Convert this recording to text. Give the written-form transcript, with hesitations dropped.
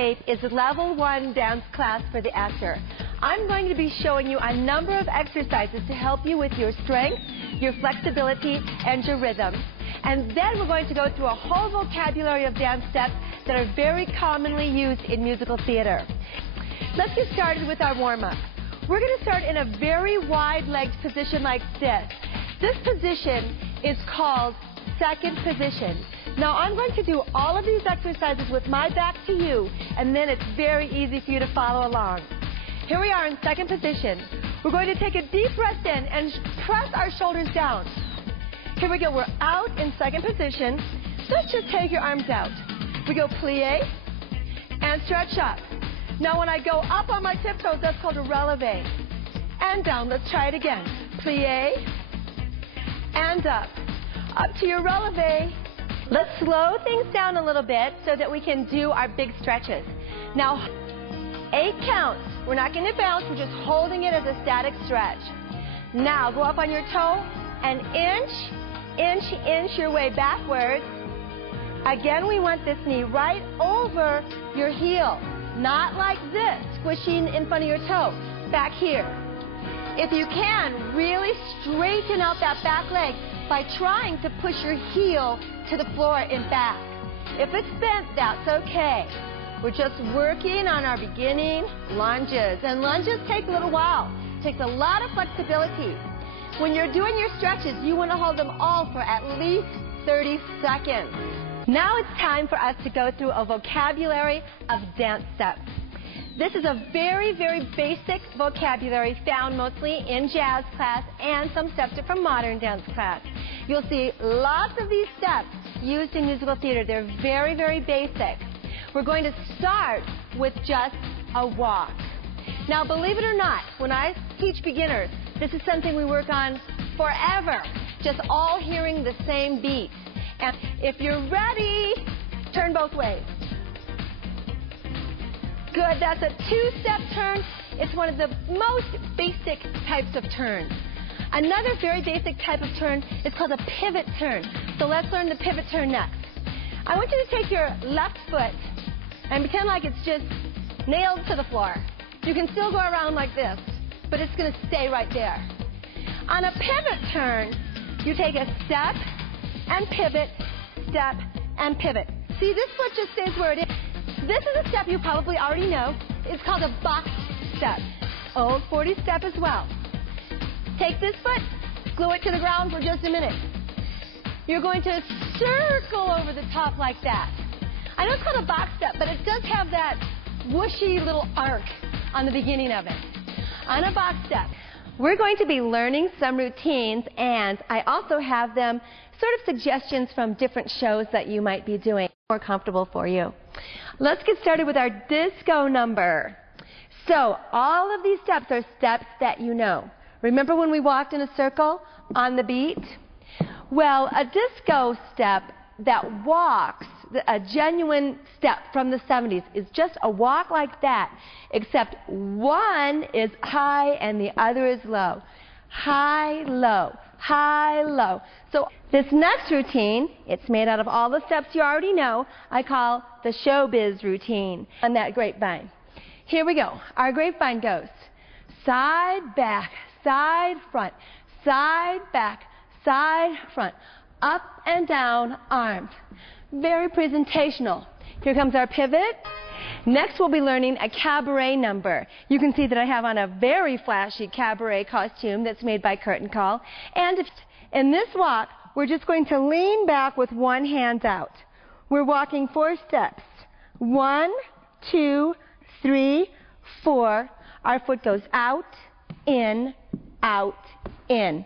videotape is a level 1 dance class for the actor. I'm going to be showing you a number of exercises to help you with your strength, your flexibility, and your rhythm. And then we're going to go through a whole vocabulary of dance steps that are very commonly used in musical theater. Let's get started with our warm-up. We're going to start in a very wide-legged position like this. This position is called second position. Now I'm going to do all of these exercises with my back to you, and then it's very easy for you to follow along. Here we are in second position. We're going to take a deep breath in and press our shoulders down. Here we go. We're out in second position. Let's just take your arms out. We go plie and stretch up. Now when I go up on my tiptoes, that's called a releve. And down. Let's try it again. Plie and up. Up to your releve. Let's slow things down a little bit so that we can do our big stretches. Now, 8 counts. We're not going to bounce. We're just holding it as a static stretch. Now, go up on your toe and inch your way backwards. Again, we want this knee right over your heel. Not like this, squishing in front of your toe. Back here. If you can, really straighten out that back leg by trying to push your heel to the floor and back. If it's bent, that's okay. We're just working on our beginning lunges. And lunges take a little while. It takes a lot of flexibility. When you're doing your stretches, you want to hold them all for at least 30 seconds. Now it's time for us to go through a vocabulary of dance steps. This is a very, very basic vocabulary found mostly in jazz class and some steps are from modern dance class. You'll see lots of these steps used in musical theater. They're very, very basic. We're going to start with just a walk. Now, believe it or not, when I teach beginners, this is something we work on forever, just all hearing the same beat. And if you're ready, turn both ways. Good, that's a 2-step turn. It's one of the most basic types of turns. Another very basic type of turn is called a pivot turn. So let's learn the pivot turn next. I want you to take your left foot and pretend like it's just nailed to the floor. You can still go around like this, but it's going to stay right there. On a pivot turn, you take a step and pivot, step and pivot. See, this foot just stays where it is. This is a step you probably already know. It's called a box step. Old 40 step as well. Take this foot, glue it to the ground for just a minute. You're going to circle over the top like that. I know it's called a box step, but it does have that whooshy little arc on the beginning of it. On a box step, we're going to be learning some routines, and I also have them sort of suggestions from different shows that you might be doing more comfortable for you. Let's get started with our disco number. So all of these steps are steps that you know. Remember when we walked in a circle on the beat? Well, a disco step that walks, a genuine step from the 70s, is just a walk like that, except one is high and the other is low. High, low, high, low. So this next routine, it's made out of all the steps you already know, I call the showbiz routine on that grapevine. Here we go. Our grapevine goes side, back, side, front, side, back, side, front, up and down, arms. Very presentational. Here comes our pivot. Next we'll be learning a cabaret number. You can see that I have on a very flashy cabaret costume that's made by Curtain Call. And in this walk, we're just going to lean back with one hand out. We're walking 4 steps. 1, 2, 3, 4. Our foot goes out, in, out, in.